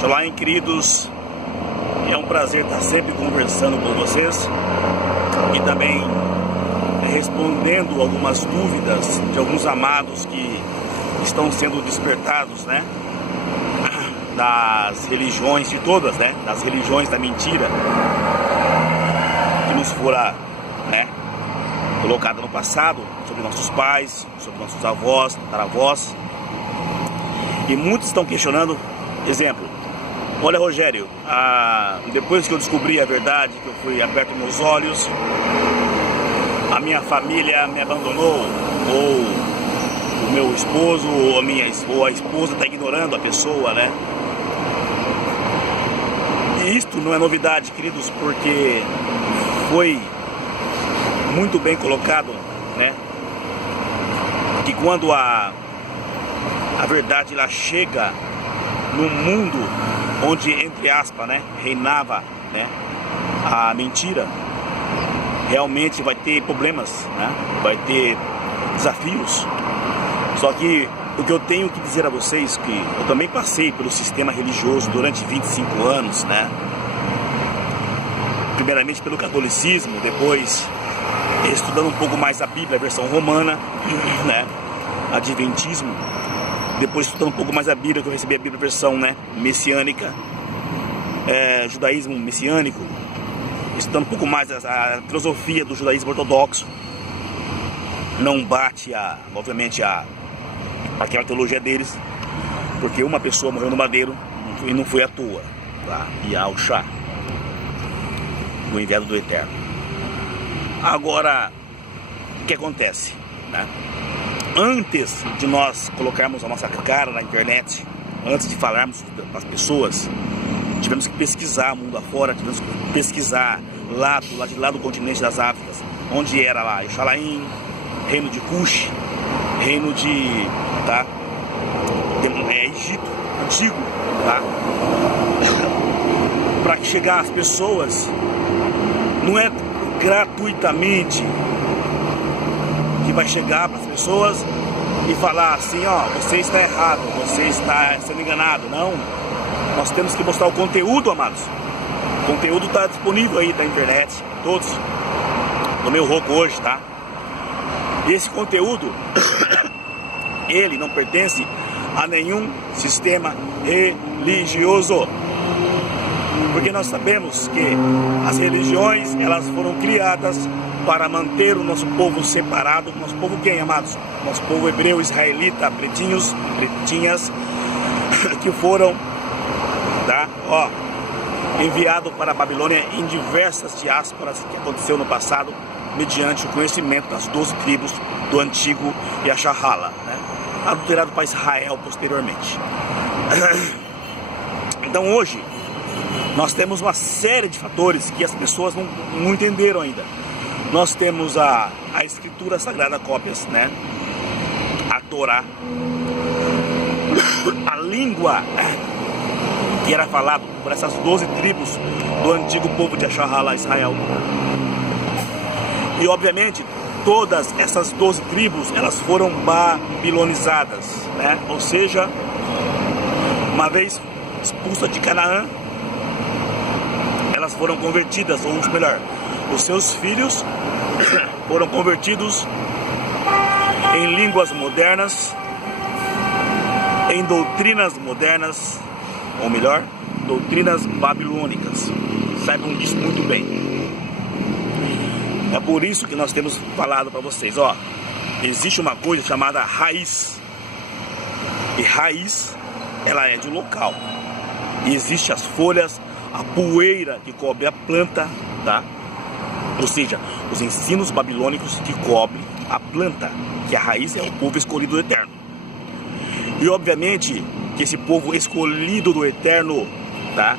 Shalom, queridos, é um prazer estar sempre conversando com vocês e também respondendo algumas dúvidas de alguns amados que estão sendo despertados, né, das religiões de todas, né, das religiões da mentira que nos fora, né, colocada no passado sobre nossos pais, sobre nossos avós, tataravós. E muitos estão questionando, exemplo, olha, Rogério, depois que eu descobri a verdade, que eu fui aberto meus olhos, a minha família me abandonou, ou o meu esposo, ou a esposa está ignorando a pessoa, né? E isto não é novidade, queridos, porque foi muito bem colocado, né? Que quando a verdade ela chega no mundo onde, entre aspas, né, reinava, né, a mentira, realmente vai ter problemas, né, vai ter desafios. Só que o que eu tenho que dizer a vocês, que eu também passei pelo sistema religioso durante 25 anos, né, primeiramente pelo catolicismo, depois estudando um pouco mais a Bíblia, a versão romana, né, adventismo. Depois estudando um pouco mais a Bíblia, que eu recebi a Bíblia versão, né, messiânica, judaísmo messiânico, estudando um pouco mais a filosofia do judaísmo ortodoxo. Não bate, obviamente, aquela teologia deles, porque uma pessoa morreu no madeiro e não foi à toa, tá? E ao chá, o enviado do Eterno. Agora, o que acontece, né? Antes de nós colocarmos a nossa cara na internet, antes de falarmos para as pessoas, tivemos que pesquisar mundo afora, tivemos que pesquisar lá do continente das Áfricas, onde era lá Ixalaim, reino de Cush, reino de, tá, Egito antigo, tá, para que chegar às pessoas, não é gratuitamente que vai chegar para as pessoas e falar assim, ó, você está errado, você está sendo enganado. Não, nós temos que mostrar o conteúdo, amados. O conteúdo está disponível aí na internet, todos, no meu roco hoje, tá? E esse conteúdo, ele não pertence a nenhum sistema religioso. Porque nós sabemos que as religiões, elas foram criadas para manter o nosso povo separado. Nosso povo quem, amados? Nosso povo hebreu, israelita, pretinhos, pretinhas, que foram, tá, ó, enviados para a Babilônia em diversas diásporas que aconteceu no passado, mediante o conhecimento das 12 tribos do antigo Yasharhala, né, adulterado para Israel posteriormente. Então hoje nós temos uma série de fatores que as pessoas não entenderam ainda. Nós temos a Escritura Sagrada, cópias, né? A Torá, a língua que era falada por essas 12 tribos do antigo povo de Yasharhala, Israel. E obviamente todas essas 12 tribos, elas foram babilonizadas, né? Ou seja, uma vez expulsas de Canaã, elas foram convertidas, ou melhor, os seus filhos foram convertidos em línguas modernas, em doutrinas modernas, ou melhor, doutrinas babilônicas. Saibam disso muito bem. É por isso que nós temos falado para vocês, ó, existe uma coisa chamada raiz. E raiz, ela é de um local. E existe as folhas, a poeira que cobre a planta, tá? Ou seja, os ensinos babilônicos que cobrem a planta, que a raiz é o povo escolhido do Eterno. E obviamente que esse povo escolhido do Eterno, tá,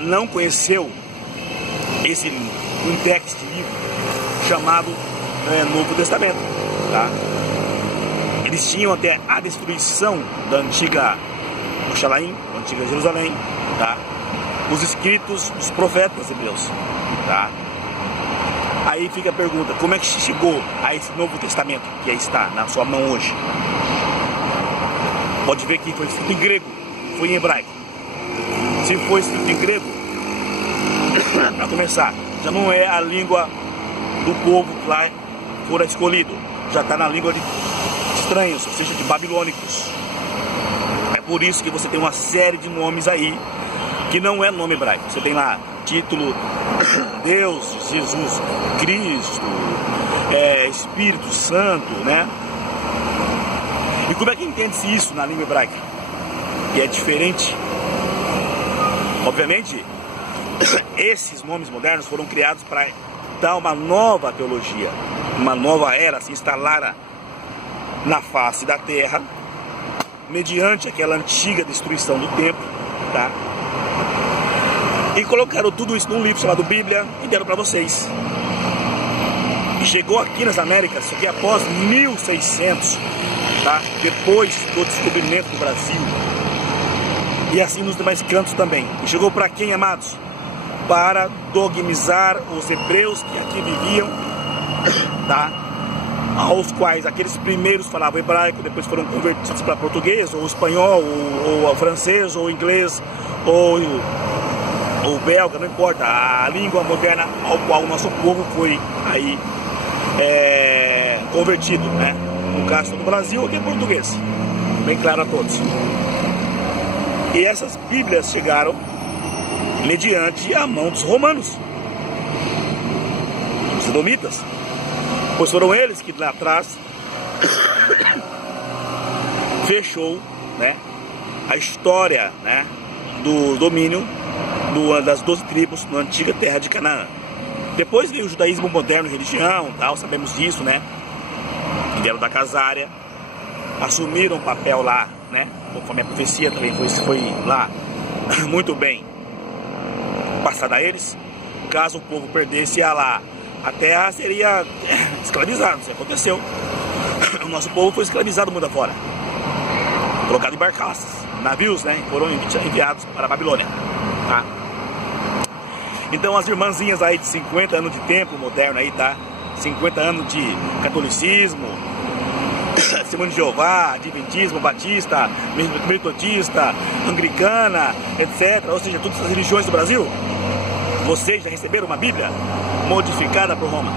não conheceu um texto livro chamado Novo Testamento, tá? Eles tinham até a destruição da antiga Ixalaim, da antiga Jerusalém, tá? Os escritos dos profetas hebreus, tá? Aí fica a pergunta, como é que chegou a esse Novo Testamento que aí está na sua mão hoje? Pode ver que foi escrito em grego, foi em hebraico. Se for escrito em grego, para começar, já não é a língua do povo que lá fora escolhido, já está na língua de estranhos, ou seja, de babilônicos. É por isso que você tem uma série de nomes aí que não é nome hebraico. Você tem lá título Deus, Jesus, Cristo, Espírito Santo, né? E como é que entende-se isso na língua hebraica? Que é diferente. Obviamente, esses nomes modernos foram criados para dar uma nova teologia, uma nova era se instalara na face da terra, mediante aquela antiga destruição do templo, tá? E colocaram tudo isso num livro chamado Bíblia e deram para vocês. E chegou aqui nas Américas, isso aqui após 1600, tá? Depois do descobrimento do Brasil. E assim nos demais cantos também. E chegou para quem, amados? Para dogmatizar os hebreus que aqui viviam, tá? Aos quais aqueles primeiros falavam hebraico, depois foram convertidos para português, ou espanhol, ou francês, ou inglês, ou belga, não importa, a língua moderna ao qual o nosso povo foi aí convertido, né? No caso do Brasil, aqui é português, bem claro a todos. E essas Bíblias chegaram mediante a mão dos romanos, os edomitas, pois foram eles que lá atrás fechou, né, a história, né, do domínio das 12 tribos na antiga terra de Canaã. Depois veio o judaísmo moderno, religião, tal, sabemos disso, né? Vieram da Casária, assumiram o papel lá, né? Conforme a profecia também foi lá muito bem passada a eles. Caso o povo perdesse a terra, seria escravizado. Isso aconteceu. O nosso povo foi escravizado mundo afora, colocado em barcaças, navios, né? Foram enviados para a Babilônia, tá? Então as irmãzinhas aí de 50 anos de templo moderno aí, tá? 50 anos de catolicismo, Testemunho de Jeová, Adventismo, Batista, Metodista, Anglicana, etc. Ou seja, todas as religiões do Brasil, vocês já receberam uma Bíblia modificada por Roma,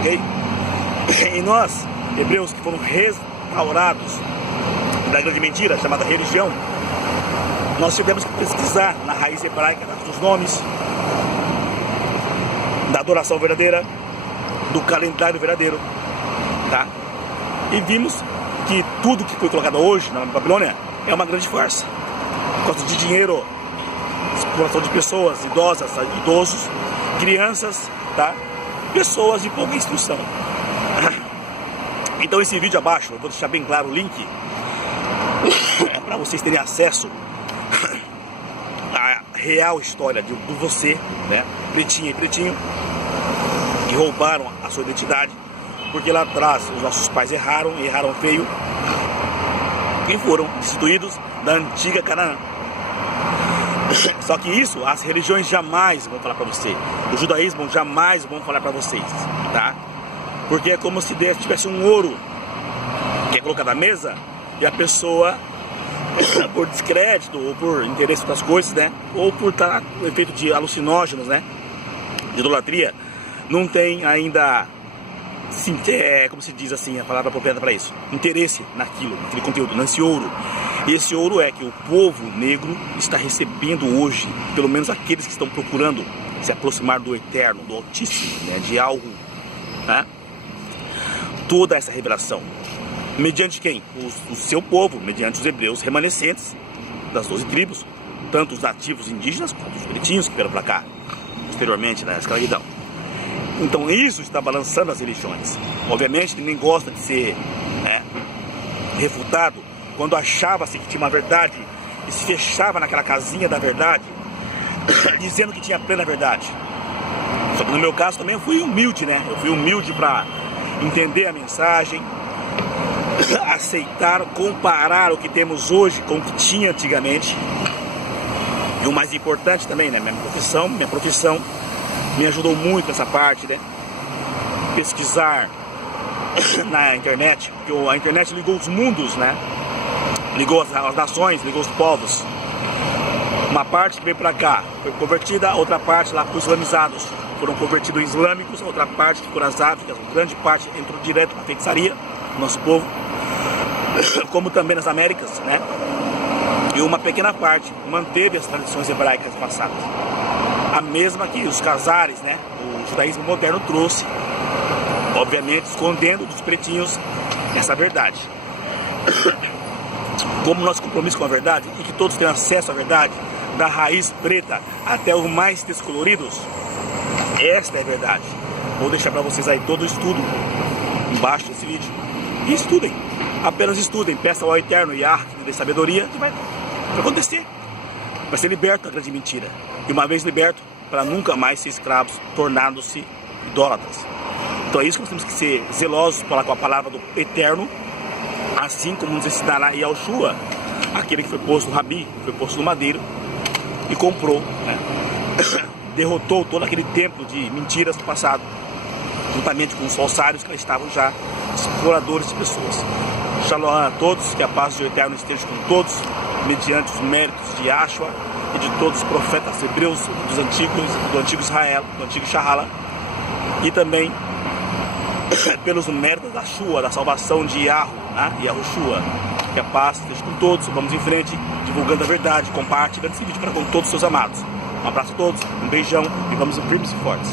ok? E nós, hebreus que foram restaurados da grande mentira chamada religião, nós tivemos que pesquisar na raiz hebraica dos nomes, da adoração verdadeira, do calendário verdadeiro, tá? E vimos que tudo que foi colocado hoje na Babilônia é uma grande farsa. Gosta de dinheiro, exploração de pessoas, idosos, crianças, tá? Pessoas de pouca instrução. Então esse vídeo abaixo, eu vou deixar bem claro o link, para vocês terem acesso à real história do você, né? Pretinha e pretinho, que roubaram a sua identidade, porque lá atrás os nossos pais erraram feio, e foram destituídos da antiga Canaã. Só que isso as religiões jamais vão falar para você, o judaísmo jamais vão falar para vocês, tá? Porque é como se tivesse um ouro que é colocado na mesa e a pessoa, por descrédito ou por interesse das coisas, né, ou por estar no efeito de alucinógenos, né, de idolatria, não tem ainda, sim, como se diz assim, a palavra apropriada para isso, interesse naquilo, naquele conteúdo, nesse ouro. E esse ouro é que o povo negro está recebendo hoje, pelo menos aqueles que estão procurando se aproximar do eterno, do altíssimo, né, de algo, né, toda essa revelação. Mediante quem? O seu povo, mediante os hebreus remanescentes das 12 tribos, tanto os nativos indígenas quanto os pretinhos que vieram para cá, posteriormente, na escravidão. Então isso está balançando as religiões. Obviamente ninguém gosta de ser, né, refutado quando achava-se que tinha uma verdade e se fechava naquela casinha da verdade, dizendo que tinha plena verdade. Só que no meu caso também eu fui humilde, né? Eu fui humilde para entender a mensagem, aceitar, comparar o que temos hoje com o que tinha antigamente. E o mais importante também, né, minha profissão me ajudou muito nessa parte, né? Pesquisar na internet, porque a internet ligou os mundos, né? Ligou as nações, ligou os povos. Uma parte que veio para cá foi convertida, outra parte lá para os islamizados foram convertidos islâmicos, outra parte ficou nas Áfricas, grande parte entrou direto na feitiçaria, nosso povo, como também nas Américas, né? E uma pequena parte manteve as tradições hebraicas passadas, a mesma que os casares, né? O judaísmo moderno trouxe, obviamente escondendo dos pretinhos essa verdade. Como nosso compromisso com a verdade e que todos tenham acesso à verdade, da raiz preta até os mais descoloridos, esta é a verdade. Vou deixar para vocês aí todo o estudo embaixo desse vídeo. E estudem, apenas estudem, peçam ao Eterno Yah que dê sabedoria, que vai acontecer. Vai ser liberto da grande mentira. E uma vez liberto, para nunca mais ser escravos, tornando-se idólatras. Então é isso que nós temos que ser zelosos com a palavra do Eterno, assim como nos ensinará Yahushua, aquele que foi posto no Rabi, foi posto no madeiro e comprou, né? Derrotou todo aquele templo de mentiras do passado, juntamente com os falsários que estavam já exploradores de pessoas. Shalom a todos, que a paz do Eterno esteja com todos, mediante os méritos de Yahshua e de todos os profetas hebreus dos antigos, do antigo Israel, do antigo Shahala, e também pelos méritos da Shua, da salvação de Yahu, né? Yahushua. Que a paz esteja com todos, vamos em frente, divulgando a verdade, compartilhando esse vídeo para com todos os seus amados. Um abraço a todos, um beijão e vamos firmes e fortes.